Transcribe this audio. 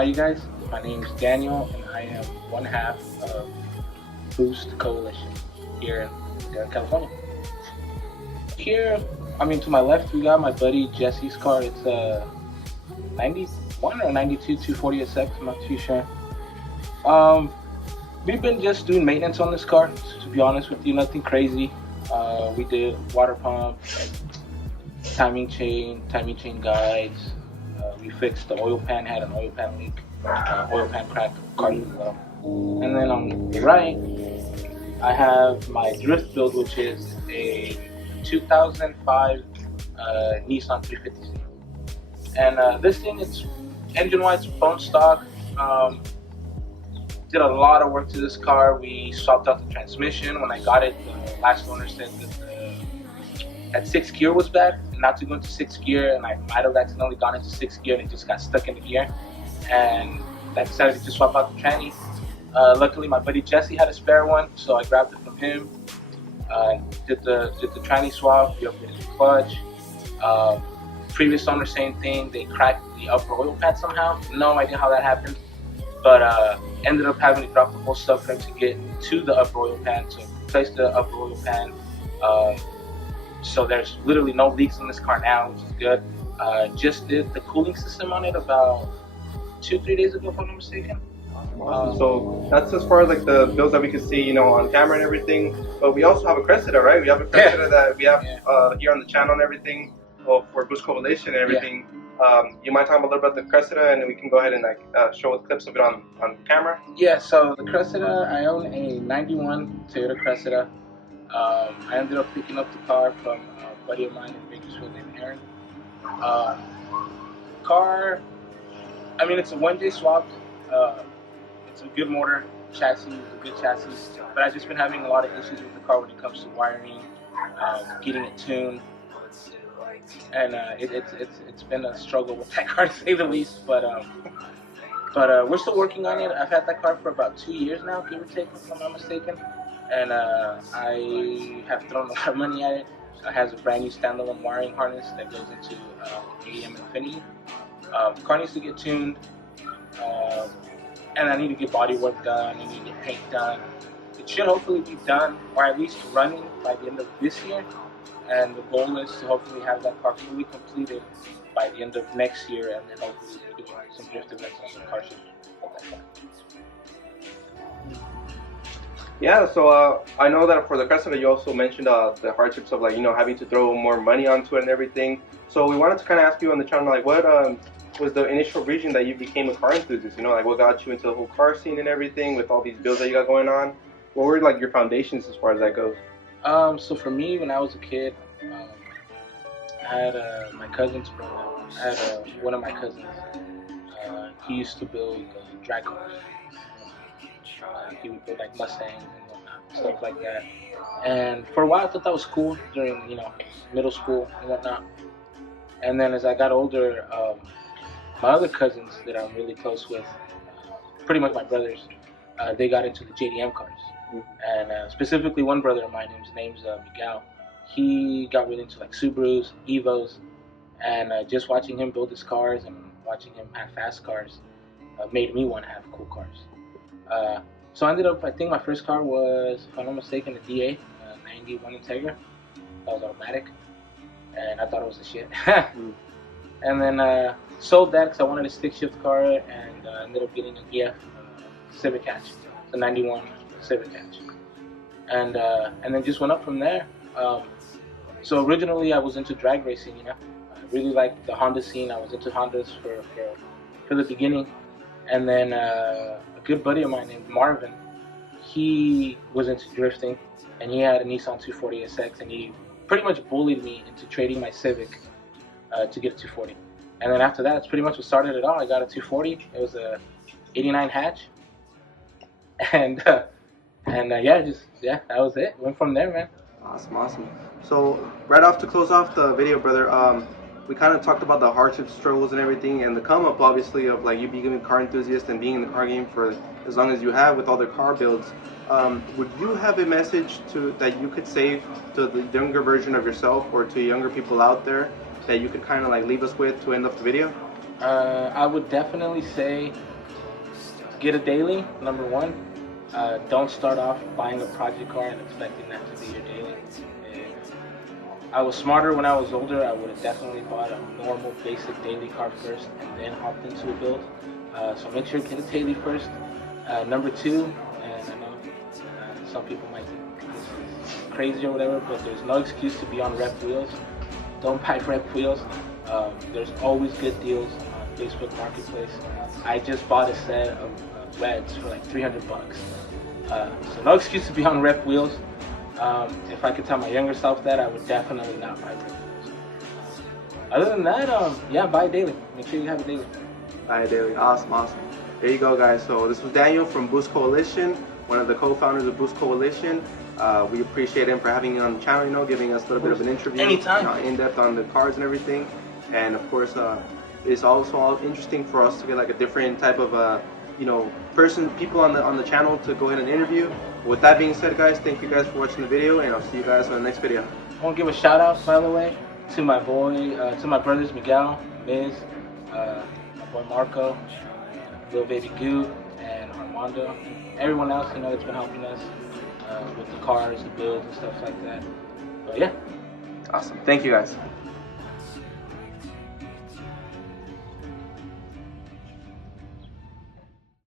Hi, you guys. My name is Daniel, and I am one half of Boost Coalition here in California. Here, to my left, we got my buddy Jesse's car. It's a 91 or 92 240 SX. I'm not too sure. Um, we've been just doing maintenance on this car. To be honest with you, nothing crazy. We did water pump, timing chain guides. We fixed the oil pan, had an oil pan leak, oil pan crack, car as well. And then on the right, I have my drift build, which is a 2005 Nissan 350Z. And this thing, it's engine-wise bone stock. Did a lot of work to this car. We swapped out the transmission. When I got it, the last owner said that sixth gear was bad, not to go into sixth gear, and I might have accidentally gone into sixth gear and it just got stuck in the gear. And I decided to swap out the tranny. Luckily, my buddy Jesse had a spare one, so I grabbed it from him. Did the tranny swap. We upgraded the clutch. Previous owner, same thing. They cracked the upper oil pan somehow. No idea how that happened, but ended up having to drop the whole subframe to get to the upper oil pan. So replace the upper oil pan. So there's literally no leaks in this car now, which is good. Just did the cooling system on it about 2-3 days ago, if I'm not mistaken. Awesome. So that's as far as like the builds that we can see, on camera and everything. But we also have a Cressida, right? We have a Cressida that we have here on the channel and everything, for Boost Coalition and everything. You mind talking a little bit about the Cressida, and then we can go ahead and show clips of it on camera? Yeah. So the Cressida, I own a '91 Toyota Cressida. I ended up picking up the car from a buddy of mine in Bakersfield named Aaron. Car, it's a 1J swapped. It's a good motor, chassis, it's a good chassis. But I've just been having a lot of issues with the car when it comes to wiring, getting it tuned. And it's been a struggle with that car, to say the least. But we're still working on it. I've had that car for about 2 years now, give or take, if I'm not mistaken. And I have thrown a lot of money at it. It has a brand new standalone wiring harness that goes into AM Infinity. The car needs to get tuned, and I need to get body work done. I need to get paint done. It should hopefully be done, or at least running, by the end of this year. And the goal is to hopefully have that car fully completed by the end of next year, and then hopefully do some drift events and some car shows at that point. Yeah, so I know that for the Cressida, you also mentioned the hardships of having to throw more money onto it and everything. So we wanted to kind of ask you on the channel, what was the initial reason that you became a car enthusiast? What got you into the whole car scene and everything with all these builds that you got going on? What were your foundations as far as that goes? So for me, when I was a kid, I had my cousins growing up. I had one of my cousins. He used to build drag cars. He would build Mustangs and whatnot, stuff like that. And for a while, I thought that was cool during middle school and whatnot. And then as I got older, my other cousins that I'm really close with, pretty much my brothers, they got into the JDM cars. And specifically one brother of mine, his name's Miguel. He got really into Subarus, Evos, and just watching him build his cars and watching him have fast cars made me want to have cool cars. So I ended up, I think my first car was, if I'm not mistaken, a DA, 91 Integra. That was automatic, and I thought it was the shit. And then sold that because I wanted a stick shift car, and ended up getting an EF Civic Hatch, the 91 Civic Hatch, and then just went up from there. So originally I was into drag racing, I really liked the Honda scene. I was into Hondas for the beginning, and then a good buddy of mine named Marvin, he was into drifting, and he had a Nissan 240 SX, and he pretty much bullied me into trading my Civic to get a 240. And then after that, it's pretty much what started it all. I got a 240. It was a 89 hatch, and that was it. Went from there, man. Awesome. So right off to close off the video, brother, we kind of talked about the hardships, struggles, and everything, and the come up, obviously, of you becoming a car enthusiast and being in the car game for as long as you have with all the car builds. Would you have a message that you could say to the younger version of yourself or to younger people out there that you could kind of leave us with to end up the video? I would definitely say get a daily, number one. Don't start off buying a project car and expecting that to be your daily. If I was smarter when I was older, I would have definitely bought a normal basic daily car first and then hopped into a build. So make sure to get a daily first. Number two, and I know some people might think this is crazy or whatever, but there's no excuse to be on rep wheels. Don't buy rep wheels. There's always good deals on Facebook Marketplace. I just bought a set of reds for like 300 bucks. So no excuse to be on rep wheels. If I could tell my younger self that, I would definitely not buy rep wheels. Other than that, yeah, buy daily. Make sure you have a daily. Buy a daily. Awesome, awesome. There you go, guys. So this was Daniel from Boost Coalition, one of the co-founders of Boost Coalition. We appreciate him for having you on the channel, you know, giving us a little bit of an interview. Anytime. In depth on the cars and everything. And of course, it's also all interesting for us to get like a different type of, you know, people on the channel to go ahead and interview. With that being said, guys, thank you guys for watching the video, and I'll see you guys on the next video. I want to give a shout out, by the way, to my brothers Miguel, Miz, my boy Marco, little baby Goo, and Armando. Everyone else, you know, that's been helping us with the cars, the builds, and stuff like that. But yeah. Awesome. Thank you, guys.